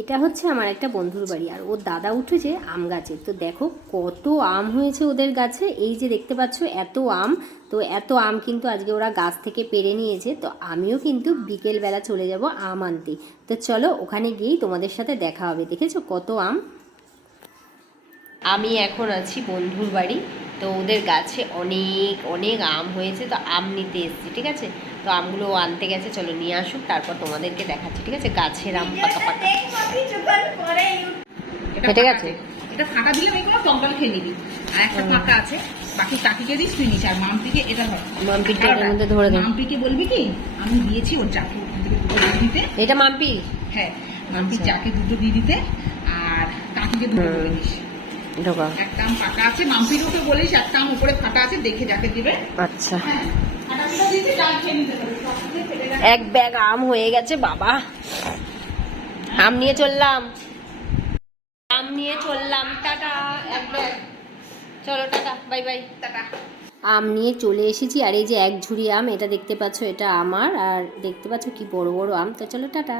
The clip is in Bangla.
এটা হচ্ছে আমার একটা বন্ধুর বাড়ি, আর ওর দাদা উঠেছে আম গাছে। তো দেখো কত আম হয়েছে ওদের গাছে, এই যে দেখতে পাচ্ছ এত আম। তো এত আম কিন্তু আজকে ওরা গাছ থেকে পেড়ে নিয়েছে। তো আমিও কিন্তু বিকেলবেলা চলে যাব আম আনতে। তো চলো ওখানে গিয়েই তোমাদের সাথে দেখা হবে। দেখেছো কত আম। আমি এখন আছি বন্ধুর বাড়ি। তো ওদের গাছে অনেক অনেক আম হয়েছে, তো আম নিতে এসেছি, ঠিক আছে। তো আমগুলো আনতে গেছে, চলো নিয়ে আসুক, তারপর তোমাদেরকে দেখাচ্ছি, ঠিক আছে। গাছের আম পাকা পাকা ফেটে গেছে। এটা ফাঁকা দিলে ওই কোনো টকডাল খেয়ে নিবি, আর একটা ফাঁকা আছে, বাকি কাকিকে দিস তুই নিস, আর মাম্পিকে এটা ধর, মাম্পিটা এর মধ্যে ধরে দে। মাম্পিকে বলবি কি আমি দিয়েছি ওর চাকু দুটো দিয়ে দিতে। এটা মাম্পি? হ্যাঁ, মাম্পির চাকে দুটো দিয়ে দিতে, আর কাকিকে দুটো বলে দিস। ঢোকা একটা আম ফাঁকা আছে, মাম্পির ওকে বলিস একটা আম উপরে ফাঁকা আছে, দেখে যাকে দিবে। আচ্ছা, হ্যাঁ, ফাঁকাটা দিতে ডাল খেয়ে নিতে হবে, সব থেকে ফেলে গেছে। এক ব্যাগ আম হয়ে গেছে বাবা। আম নিয়ে চললাম, আম নিয়ে চললাম, টাটা। এক ব্যাগ, চলো টাটা, বাই বাই, টাটা। আম নিয়ে চলে এসেছি। আর এই যে এক ঝুড়ি আম, এটা দেখতে পাচ্ছ, এটা আমার। আর দেখতে পাচ্ছ কি বড় বড় আম। তো চলো টাটা।